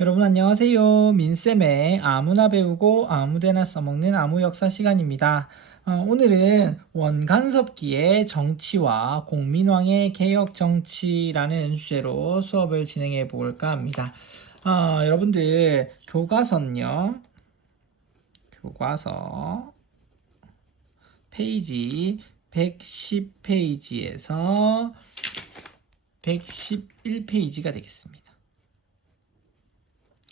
여러분 안녕하세요. 민쌤의 아무나 배우고 아무데나 써먹는 아무역사 시간입니다. 오늘은 원간섭기의 정치와 공민왕의 개혁정치라는 주제로 수업을 진행해 볼까 합니다. 여러분들 교과서는요. 교과서 페이지 110페이지에서 111페이지가 되겠습니다.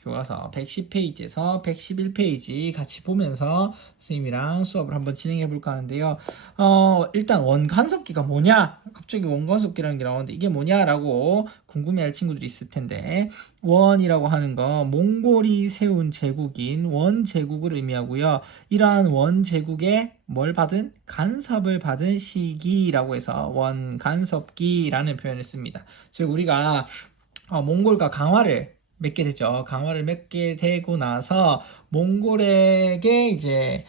교과서 110페이지에서 111페이지 같이 보면서 선생님이랑 수업을 한번 진행해 볼까 하는데요. 일단 원간섭기가 뭐냐? 갑자기 원간섭기라는 게 나오는데 이게 뭐냐라고 궁금해할 친구들이 있을 텐데, 원이라고 하는 거 몽골이 세운 제국인 원제국을 의미하고요. 이러한 원제국에 뭘 받은? 간섭을 받은 시기라고 해서 원간섭기라는 표현을 씁니다. 즉 우리가 몽골과 강화를 맺게 되죠. 강화를 맺게 되고 나서 몽골에게 이제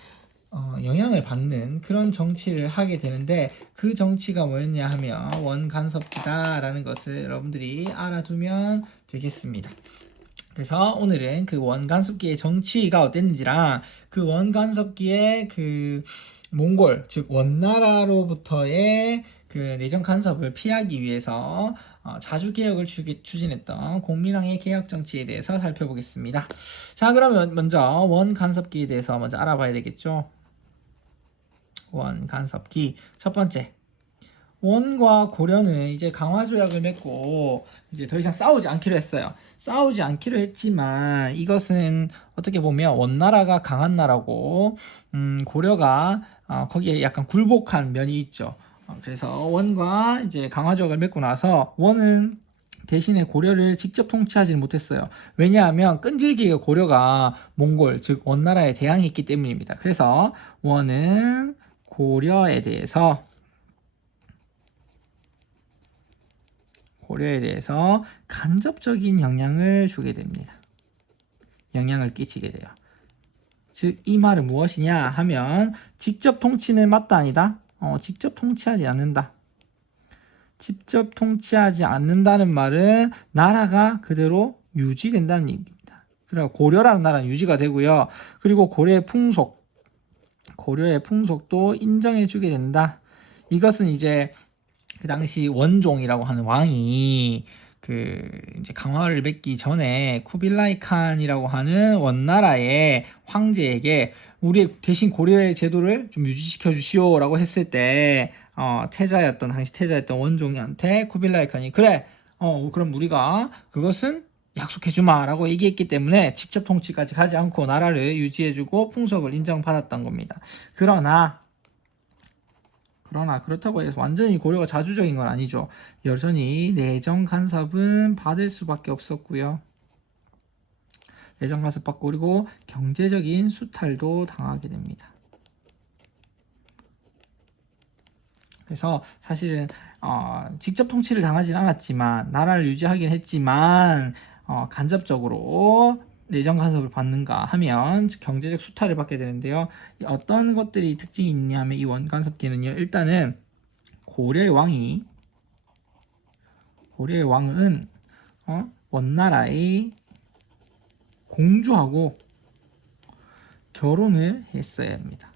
영향을 받는 그런 정치를 하게 되는데, 그 정치가 뭐였냐 하면 원간섭기다라는 것을 여러분들이 알아두면 되겠습니다. 그래서 오늘은 그 원간섭기의 정치가 어땠는지랑 그 원간섭기의 그 몽골, 즉 원나라로부터의 그 내정 간섭을 피하기 위해서 자주 개혁을 추진했던 공민왕의 개혁 정치에 대해서 살펴보겠습니다. 자, 그러면 먼저 원간섭기에 대해서 먼저 알아봐야 되겠죠. 원간섭기 첫 번째, 원과 고려는 이제 강화조약을 맺고 이제 더 이상 싸우지 않기로 했어요. 싸우지 않기로 했지만 이것은 어떻게 보면 원나라가 강한 나라고 고려가 거기에 약간 굴복한 면이 있죠. 그래서 원과 이제 강화조약을 맺고 나서 원은 대신에 고려를 직접 통치하지는 못했어요. 왜냐하면 끈질기게 고려가 몽골, 즉 원나라에 대항했기 때문입니다. 그래서 원은 고려에 대해서 간접적인 영향을 주게 됩니다. 영향을 끼치게 돼요. 즉 이 말은 무엇이냐 하면 직접 통치는 맞다 아니다? 직접 통치하지 않는다. 직접 통치하지 않는다는 말은 나라가 그대로 유지된다는 얘기입니다. 그리고 고려라는 나라는 유지가 되고요. 그리고 고려의 풍속도 인정해주게 된다. 이것은 이제 그 당시 원종이라고 하는 왕이 그 이제 강화를 맺기 전에 쿠빌라이 칸이라고 하는 원나라의 황제에게 우리 대신 고려의 제도를 좀 유지시켜 주시오라고 했을 때 당시 태자였던 원종이한테 쿠빌라이 칸이 그래 그럼 우리가 그것은 약속해 주마라고 얘기했기 때문에 직접 통치까지 가지 않고 나라를 유지해주고 풍속을 인정받았던 겁니다. 그러나 그렇다고 해서 완전히 고려가 자주적인 건 아니죠. 여전히 내정 간섭은 받을 수밖에 없었고요. 내정 간섭 받고 그리고 경제적인 수탈도 당하게 됩니다. 그래서 사실은 직접 통치를 당하진 않았지만 나라를 유지하긴 했지만 간접적으로 내정 간섭을 받는가 하면 경제적 수탈을 받게 되는데요. 어떤 것들이 특징이 있냐면 이 원간섭기는요. 일단은 고려의 왕은 원나라의 공주하고 결혼을 했어야 합니다.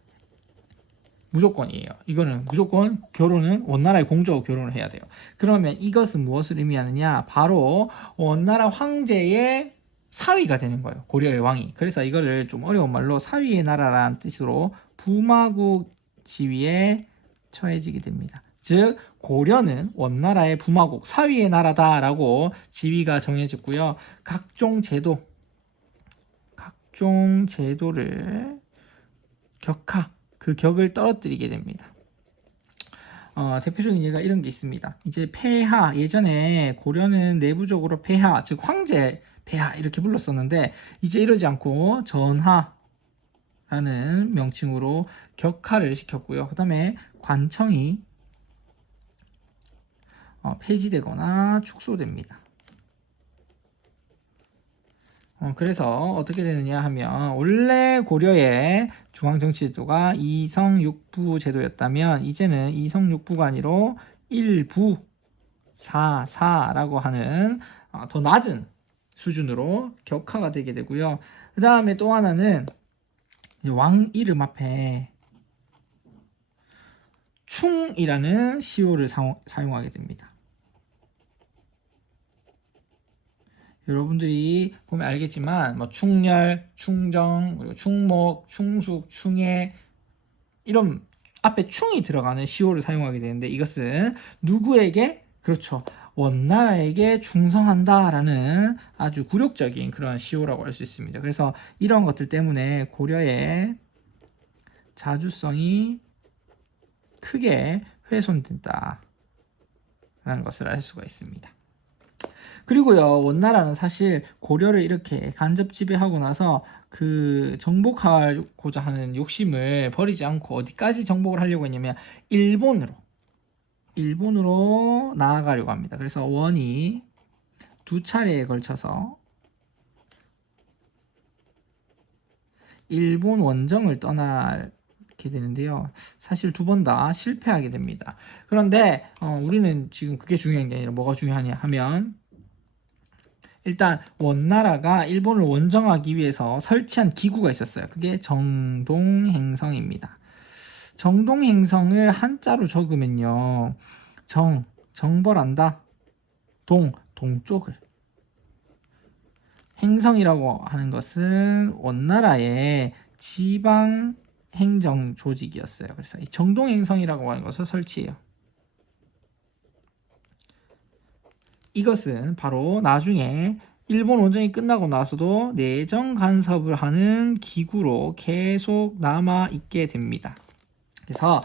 무조건이에요. 이거는 무조건 결혼은 원나라의 공주하고 결혼을 해야 돼요. 그러면 이것은 무엇을 의미하느냐? 바로 원나라 황제의 사위가 되는 거예요. 고려의 왕이. 그래서 이거를 좀 어려운 말로 사위의 나라라는 뜻으로 부마국 지위에 처해지게 됩니다. 즉 고려는 원나라의 부마국, 사위의 나라다라고 지위가 정해졌고요. 각종 제도를 그 격을 떨어뜨리게 됩니다. 대표적인 예가 이런 게 있습니다. 이제 폐하, 예전에 고려는 내부적으로 폐하, 즉 황제 폐하 이렇게 불렀었는데 이제 이러지 않고 전하라는 명칭으로 격하를 시켰고요. 그 다음에 관청이 폐지되거나 축소됩니다. 그래서 어떻게 되느냐 하면 원래 고려의 중앙정치제도가 이성육부 제도였다면 이제는 이성육부가 아니라 일부사사라고 하는 더 낮은 수준으로 격화가 되게 되고요. 그 다음에 또 하나는 왕 이름 앞에 충이라는 시호를 사용하게 됩니다. 여러분들이 보면 알겠지만 뭐 충렬, 충정, 그리고 충목, 충숙, 충해 이런 앞에 충이 들어가는 시호를 사용하게 되는데 이것은 누구에게? 그렇죠. 원나라에게 충성한다라는 아주 굴욕적인 그런 시호라고 할 수 있습니다. 그래서 이런 것들 때문에 고려의 자주성이 크게 훼손된다라는 것을 알 수가 있습니다. 그리고요, 원나라는 사실 고려를 이렇게 간접 지배하고 나서 그 정복하고자 하는 욕심을 버리지 않고 어디까지 정복을 하려고 했냐면 일본으로 나아가려고 합니다. 그래서 원이 두 차례에 걸쳐서 일본 원정을 떠나게 되는데요. 사실 두 번 다 실패하게 됩니다. 그런데 우리는 지금 그게 중요한 게 아니라 뭐가 중요하냐 하면 일단 원나라가 일본을 원정하기 위해서 설치한 기구가 있었어요. 그게 정동행성입니다. 정동행성을 한자로 적으면요. 정벌한다. 동쪽을. 행성이라고 하는 것은 원나라의 지방 행정 조직이었어요. 그래서 이 정동행성이라고 하는 것을 설치해요. 이것은 바로 나중에 일본 원정이 끝나고 나서도 내정 간섭을 하는 기구로 계속 남아 있게 됩니다. 그래서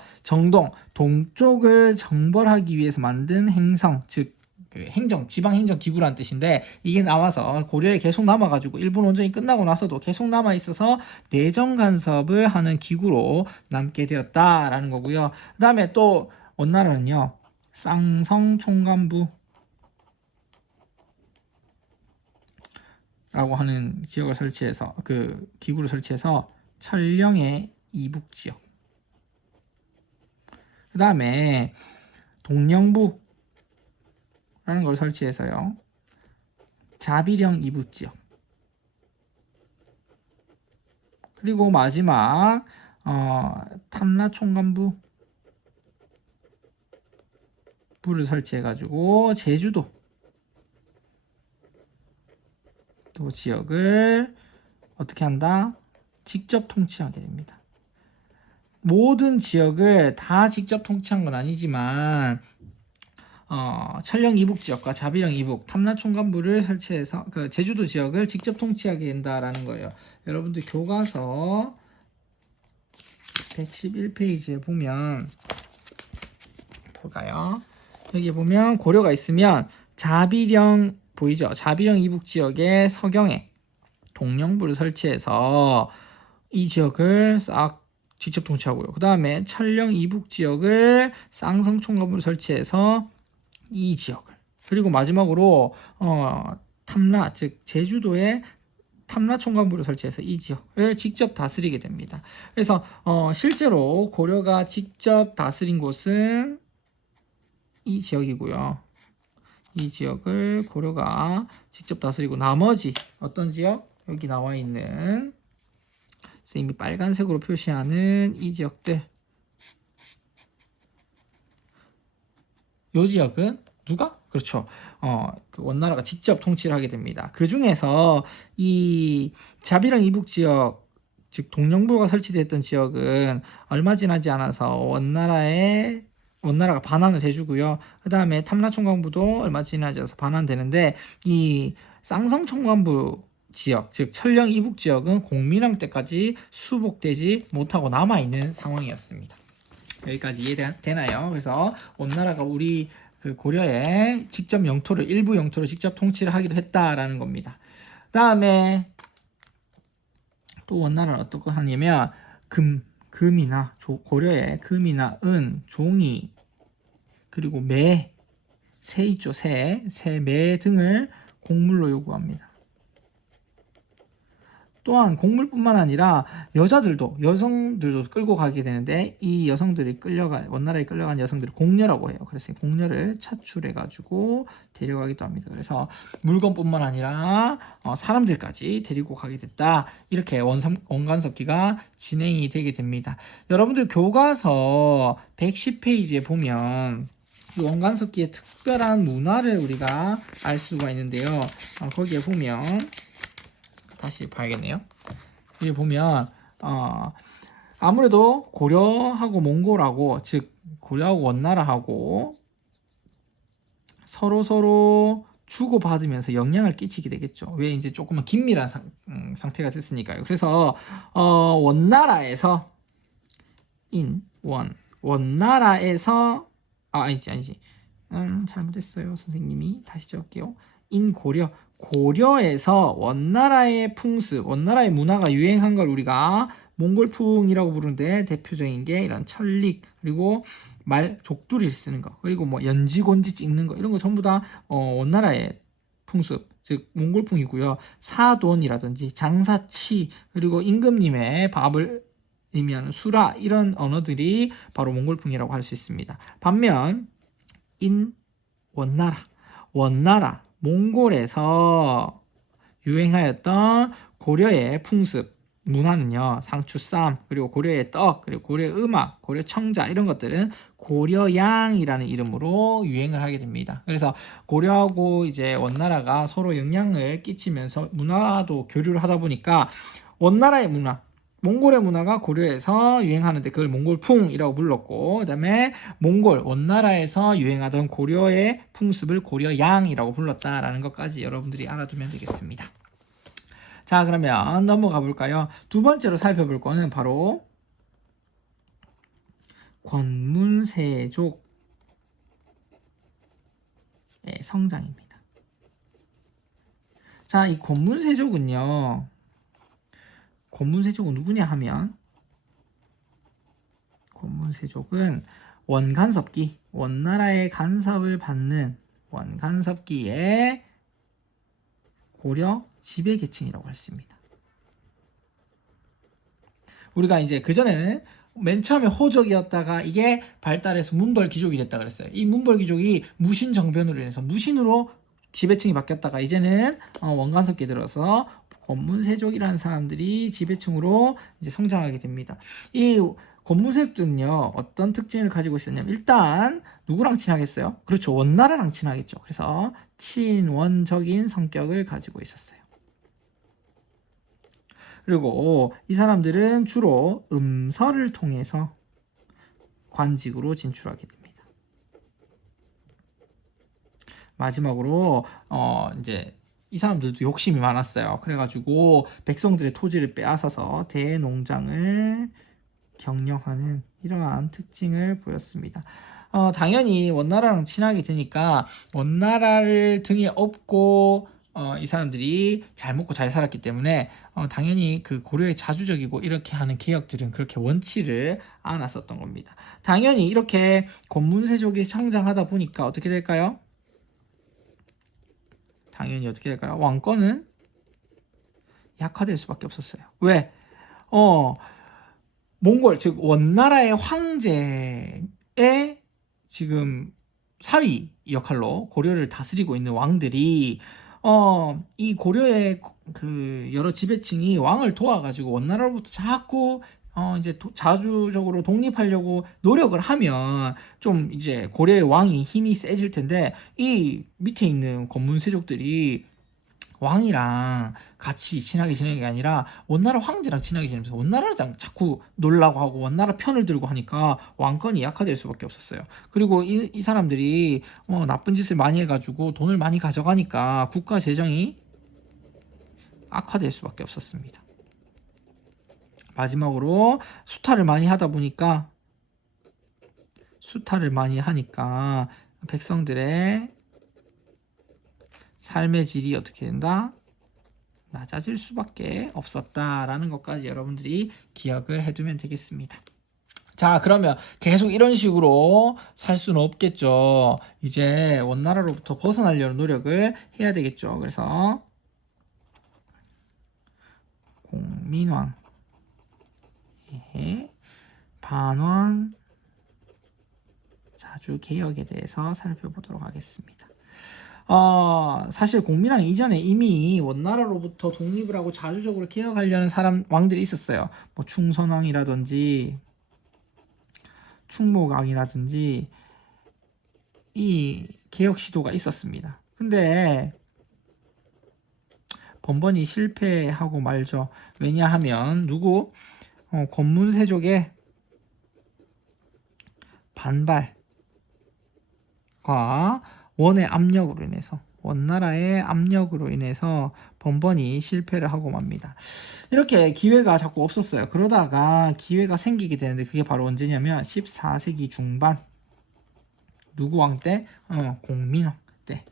동쪽을 정벌하기 위해서 만든 행성, 즉 지방 행정 기구란 뜻인데 이게 나와서 고려에 계속 남아가지고 일본 원정이 끝나고 나서도 계속 남아 있어서 내정 간섭을 하는 기구로 남게 되었다라는 거고요. 그 다음에 또 원나라는요, 쌍성 총관부 라고 하는 지역을 설치해서 그 기구를 설치해서 천령의 이북 지역. 그 다음에 동령부라는 걸 설치해서요. 자비령 이북 지역. 그리고 마지막 탐라총관부 부를 설치해가지고 제주도 또 지역을 어떻게 한다? 직접 통치하게 됩니다. 모든 지역을 다 직접 통치한 건 아니지만 천령 이북 지역과 자비령 이북 탐라총관부를 설치해서 그 제주도 지역을 직접 통치하게 된다라는 거예요. 여러분들 교과서 111페이지에 보면 볼까요? 여기 보면 고려가 있으면 자비령 보이죠? 자비령 이북 지역에 서경에 동령부를 설치해서 이 지역을 싹 직접 통치하고요. 그 다음에 천령 이북 지역을 쌍성총관부를 설치해서 이 지역을, 그리고 마지막으로 탐라, 즉 제주도에 탐라총관부를 설치해서 이 지역을 직접 다스리게 됩니다. 그래서 실제로 고려가 직접 다스린 곳은 이 지역이고요. 이 지역을 고려가 직접 다스리고 나머지 어떤 지역? 여기 나와 있는 선생님이 빨간색으로 표시하는 이 지역들, 이 지역은 누가? 그렇죠. 그 원나라가 직접 통치를 하게 됩니다. 그 중에서 이 자비령 이북 지역, 즉 동령부가 설치됐던 지역은 얼마 지나지 않아서 원나라가 반환을 해주고요. 그 다음에 탐라총관부도 얼마 지나지 않아서 반환되는데 이 쌍성총관부 지역, 즉 천령 이북 지역은 공민왕 때까지 수복되지 못하고 남아있는 상황이었습니다. 여기까지 이해되나요? 그래서 원나라가 우리 그 고려의 직접 영토를, 일부 영토를 직접 통치를 하기도 했다라는 겁니다. 다음에 또 원나라는 어떻게 하냐면 금이나 고려의 금이나 은, 종이, 그리고 새 있죠, 매 등을 곡물로 요구합니다. 또한 곡물뿐만 아니라 여성들도 끌고 가게 되는데 이 여성들이 원나라에 끌려간 여성들을 공녀라고 해요. 그래서 공녀를 차출해 가지고 데려가기도 합니다. 그래서 물건뿐만 아니라 사람들까지 데리고 가게 됐다. 이렇게 원간섭기가 진행이 되게 됩니다. 여러분들 교과서 110페이지에 보면 원간섭기의 특별한 문화를 우리가 알 수가 있는데요. 거기에 보면 다시 봐야겠네요. 여기 보면 아무래도 고려하고 몽골하고, 즉 고려하고 원나라하고 서로 주고받으면서 영향을 끼치게 되겠죠. 왜? 이제 조금은 긴밀한 상태가 됐으니까요. 그래서 원나라에서 원나라에서 아니지 잘못했어요 선생님이. 다시 적을게요. 고려에서 원나라의 풍습, 원나라의 문화가 유행한 걸 우리가 몽골풍이라고 부르는데, 대표적인 게 이런 철릭, 그리고 족두리를 쓰는 거, 그리고 뭐 연지곤지 찍는 거, 이런 거 전부 다 원나라의 풍습, 즉 몽골풍이고요. 사돈이라든지 장사치, 그리고 임금님의 밥을 의미하는 수라, 이런 언어들이 바로 몽골풍이라고 할 수 있습니다. 반면 원나라 몽골에서 유행하였던 고려의 풍습 문화는요, 상추쌈, 그리고 고려의 떡, 그리고 고려의 음악, 고려 청자, 이런 것들은 고려양이라는 이름으로 유행을 하게 됩니다. 그래서 고려하고 이제 원나라가 서로 영향을 끼치면서 문화도 교류를 하다 보니까 원나라의 문화, 몽골의 문화가 고려에서 유행하는데 그걸 몽골풍이라고 불렀고, 그 다음에 원나라에서 유행하던 고려의 풍습을 고려양이라고 불렀다라는 것까지 여러분들이 알아두면 되겠습니다. 자, 그러면 넘어가 볼까요? 두 번째로 살펴볼 거는 바로 권문세족의 성장입니다. 자, 이 권문세족은 누구냐 하면, 권문세족은 원나라의 간섭을 받는 원간섭기의 고려 지배계층이라고 했습니다. 우리가 이제 그전에는 맨 처음에 호족이었다가 이게 발달해서 문벌귀족이 됐다 그랬어요. 이 문벌귀족이 무신정변으로 인해서 무신으로 지배층이 바뀌었다가 이제는 원간섭기에 들어서 권문세족이라는 사람들이 지배층으로 이제 성장하게 됩니다. 이 권문세족들은요, 어떤 특징을 가지고 있었냐면, 일단 누구랑 친하겠어요? 그렇죠, 원나라랑 친하겠죠. 그래서 친원적인 성격을 가지고 있었어요. 그리고 이 사람들은 주로 음서를 통해서 관직으로 진출하게 됩니다. 마지막으로 이제 이 사람들도 욕심이 많았어요. 그래가지고 백성들의 토지를 빼앗아서 대농장을 경영하는 이러한 특징을 보였습니다. 당연히 원나라랑 친하게 되니까 원나라를 등에 업고 이 사람들이 잘 먹고 잘 살았기 때문에 당연히 그 고려에 자주적이고 이렇게 하는 개혁들은 그렇게 원치를 않았었던 겁니다. 당연히 이렇게 권문세족이 성장하다 보니까 어떻게 될까요? 당연히 어떻게 될까요? 왕권은 약화될 수밖에 없었어요. 왜? 몽골, 즉 원나라의 황제의 지금 사위 역할로 고려를 다스리고 있는 왕들이 이 고려의 그 여러 지배층이 왕을 도와가지고 원나라로부터 자꾸 이제 자주적으로 독립하려고 노력을 하면 좀 이제 고려의 왕이 힘이 세질 텐데, 이 밑에 있는 권문세족들이 왕이랑 같이 친하게 지내는 게 아니라 원나라 황제랑 친하게 지내면서 원나라랑 자꾸 놀라고 하고 원나라 편을 들고 하니까 왕권이 약화될 수밖에 없었어요. 그리고 이 사람들이 나쁜 짓을 많이 해가지고 돈을 많이 가져가니까 국가 재정이 악화될 수밖에 없었습니다. 마지막으로 수탈을 많이 하니까 백성들의 삶의 질이 어떻게 된다? 낮아질 수밖에 없었다라는 것까지 여러분들이 기억을 해두면 되겠습니다. 자, 그러면 계속 이런 식으로 살 수는 없겠죠. 이제 원나라로부터 벗어나려는 노력을 해야 되겠죠. 그래서 공민왕의 반원 자주 개혁에 대해서 살펴보도록 하겠습니다. 사실 공민왕 이전에 이미 원나라로부터 독립을 하고 자주적으로 개혁하려는 왕들이 있었어요. 뭐 충선왕이라든지 충목왕이라든지 이 개혁 시도가 있었습니다. 근데 번번이 실패하고 말죠. 왜냐하면 권문세족의 반발과 원의 압력으로 인해서 원나라의 압력으로 인해서 번번이 실패를 하고 맙니다. 이렇게 기회가 자꾸 없었어요. 그러다가 기회가 생기게 되는데 그게 바로 언제냐면 14세기 중반 누구 왕 때? 공민왕 때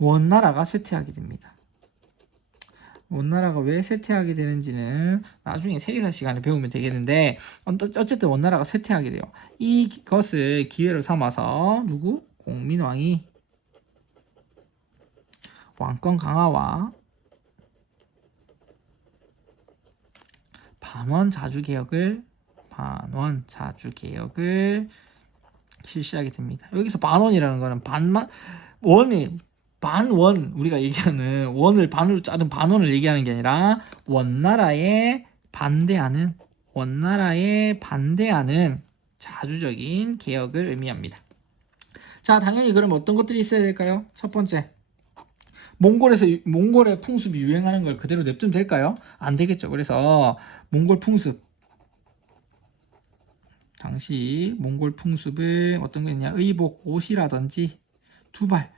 원나라가 쇠퇴하게 됩니다. 원나라가 왜 쇠퇴하게 되는지는 나중에 세계사 시간에 배우면 되겠는데 어쨌든 원나라가 쇠퇴하게 돼요. 이것을 기회로 삼아서 공민왕이 왕권 강화와 반원 자주 개혁을 실시하게 됩니다. 여기서 반원이라는 거는 반원 우리가 얘기하는 원을 반으로 자른 반원을 얘기하는 게 아니라 원나라에 반대하는 자주적인 개혁을 의미합니다. 자, 당연히 그럼 어떤 것들이 있어야 될까요? 첫 번째, 몽골의 풍습이 유행하는 걸 그대로 냅두면 될까요? 안 되겠죠. 그래서 몽골 풍습, 당시 몽골 풍습은 어떤 게 있냐? 의복, 옷이라든지 두발,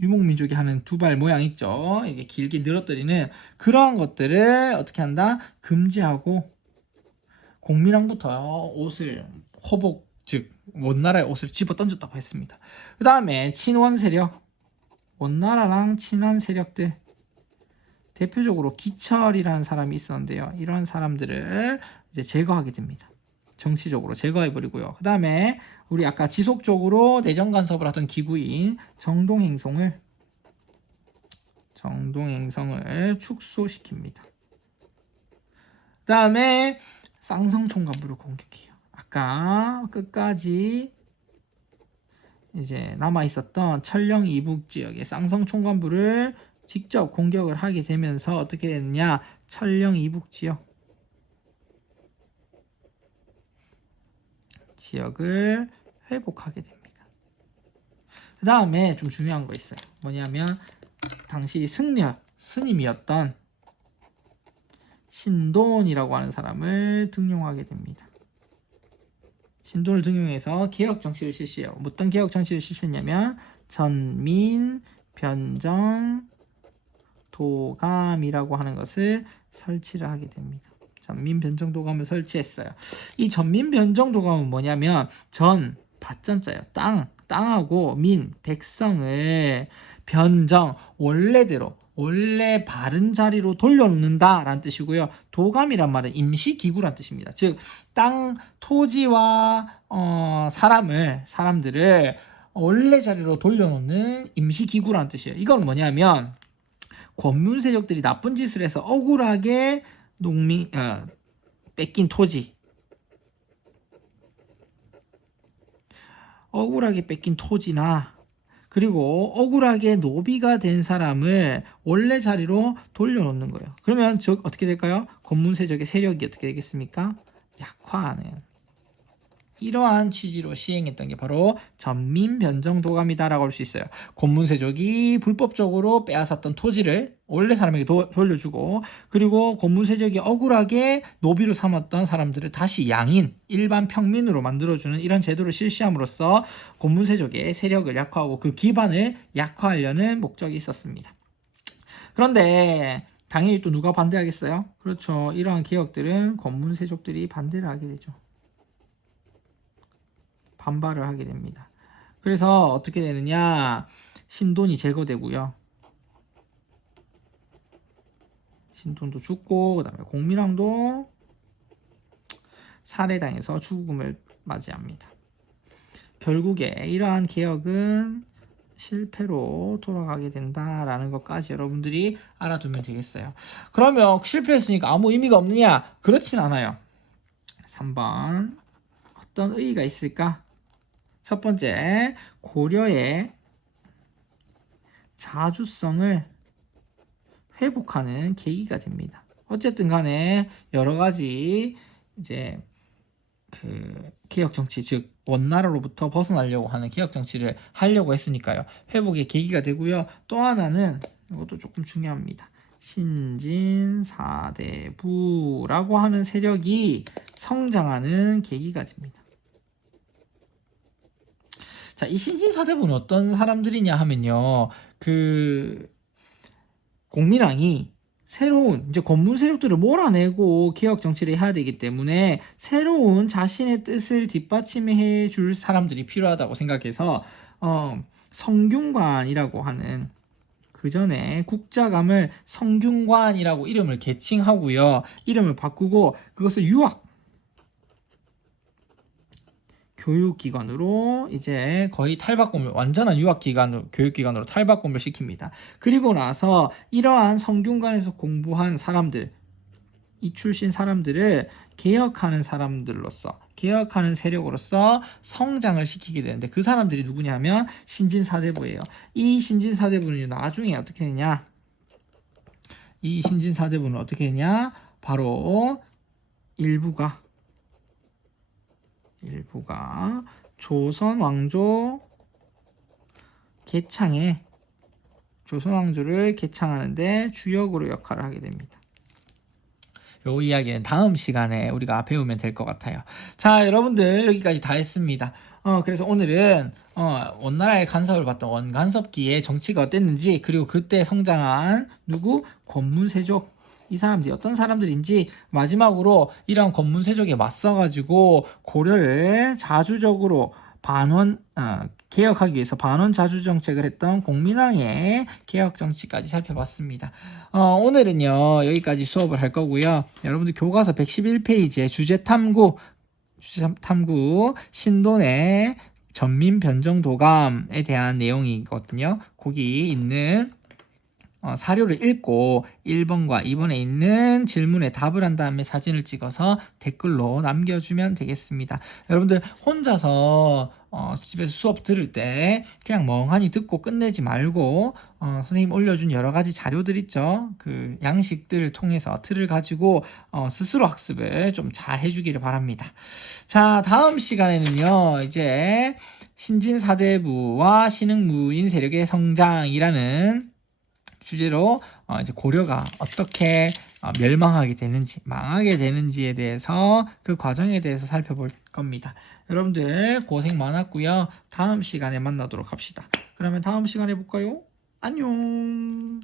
유목민족이 하는 두발 모양 있죠. 이게 길게 늘어뜨리는 그러한 것들을 어떻게 한다? 금지하고 공민왕부터 옷을 호복, 즉 원나라의 옷을 집어 던졌다고 했습니다. 그 다음에 친원 세력, 원나라랑 친한 세력들, 대표적으로 기철이라는 사람이 있었는데요. 이런 사람들을 이제 제거하게 됩니다. 정치적으로 제거해버리고요. 그 다음에 우리 아까 지속적으로 내정 간섭을 하던 기구인 정동행성을 축소시킵니다. 그 다음에 쌍성총관부를 공격해요. 아까 끝까지 이제 남아있었던 천령 이북 지역의 쌍성총관부를 직접 공격을 하게 되면서 어떻게 됐냐? 천령 이북 지역을 회복하게 됩니다. 그 다음에 좀 중요한 거 있어요. 뭐냐면 당시 스님이었던 신돈이라고 하는 사람을 등용하게 됩니다. 신돈을 등용해서 개혁 정치를 실시해요. 어떤 개혁 정치를 실시했냐면 전민 변정 도감이라고 하는 것을 설치를 하게 됩니다. 전민변정도감을 설치했어요. 이 전민변정도감은 뭐냐면 밭전자예요. 땅하고 백성을 변정, 원래 바른 자리로 돌려놓는다라는 뜻이고요. 도감이란 말은 임시기구란 뜻입니다. 즉 토지와 사람들을 원래 자리로 돌려놓는 임시기구란 뜻이에요. 이건 뭐냐면 권문세족들이 나쁜 짓을 해서 억울하게 뺏긴 토지나 그리고 억울하게 노비가 된 사람을 원래 자리로 돌려놓는 거예요. 그러면 어떻게 될까요? 권문세족의 세력이 어떻게 되겠습니까? 약화하는 이러한 취지로 시행했던 게 바로 전민변정도감이다라고 할 수 있어요. 권문세족이 불법적으로 빼앗았던 토지를 원래 사람에게 돌려주고 그리고 권문세족이 억울하게 노비로 삼았던 사람들을 다시 양인, 일반 평민으로 만들어주는 이런 제도를 실시함으로써 권문세족의 세력을 약화하고 그 기반을 약화하려는 목적이 있었습니다. 그런데 당연히 또 누가 반대하겠어요? 그렇죠. 이러한 개혁들은 권문세족들이 반대를 하게 되죠. 반발을 하게 됩니다. 그래서 어떻게 되느냐? 신돈이 제거되고요. 신돈도 죽고 그 다음에 공민왕도 살해당해서 죽음을 맞이합니다. 결국에 이러한 개혁은 실패로 돌아가게 된다라는 것까지 여러분들이 알아두면 되겠어요. 그러면 실패했으니까 아무 의미가 없느냐? 그렇진 않아요. 3번 어떤 의의가 있을까? 첫 번째, 고려의 자주성을 회복하는 계기가 됩니다. 어쨌든 간에 여러 가지 이제 그 개혁 정치, 즉 원나라로부터 벗어나려고 하는 개혁 정치를 하려고 했으니까요. 회복의 계기가 되고요. 또 하나는 이것도 조금 중요합니다. 신진사대부라고 하는 세력이 성장하는 계기가 됩니다. 자, 이 신진사대부는 어떤 사람들이냐 하면요. 그 공민왕이 새로운 이제 권문 세력들을 몰아내고 개혁 정치를 해야 되기 때문에 새로운 자신의 뜻을 뒷받침해 줄 사람들이 필요하다고 생각해서 성균관이라고 하는 그 전에 국자감을 성균관이라고 이름을 개칭하고요. 이름을 바꾸고 그것을 유학 교육기관으로 이제 거의 탈바꿈을 완전한 유학기관으로 교육기관으로 탈바꿈을 시킵니다. 그리고 나서 이러한 성균관에서 공부한 사람들 이 출신 사람들을 개혁하는 사람들로서 개혁하는 세력으로서 성장을 시키게 되는데 그 사람들이 누구냐면 신진사대부예요. 이 신진사대부는 나중에 어떻게 되냐? 이 신진사대부는 어떻게 되냐? 바로 일부가 조선 왕조를 개창하는데 주역으로 역할을 하게 됩니다. 요 이야기는 다음 시간에 우리가 배우면 될 것 같아요. 자, 여러분들 여기까지 다 했습니다. 그래서 오늘은 원나라의 간섭을 받던 원간섭기의 정치가 어땠는지 그리고 그때 성장한 누구? 권문세족 이 사람들이 어떤 사람들인지 마지막으로 이러한 권문세족에 맞서가지고 고려를 자주적으로 개혁하기 위해서 반원 자주 정책을 했던 공민왕의 개혁 정치까지 살펴봤습니다. 오늘은요 여기까지 수업을 할 거고요. 여러분들 교과서 111페이지에 주제탐구 신돈의 전민변정도감에 대한 내용이거든요. 거기 있는 사료를 읽고 1번과 2번에 있는 질문에 답을 한 다음에 사진을 찍어서 댓글로 남겨주면 되겠습니다. 여러분들 혼자서 집에서 수업 들을 때 그냥 멍하니 듣고 끝내지 말고 선생님 올려준 여러 가지 자료들 있죠. 그 양식들을 통해서 틀을 가지고 스스로 학습을 좀 잘 해주기를 바랍니다. 자, 다음 시간에는요 이제 신진사대부와 신흥무인 세력의 성장이라는 주제로 이제 고려가 어떻게 멸망하게 되는지, 망하게 되는지에 대해서 그 과정에 대해서 살펴볼 겁니다. 여러분들 고생 많았고요. 다음 시간에 만나도록 합시다. 그러면 다음 시간에 볼까요? 안녕.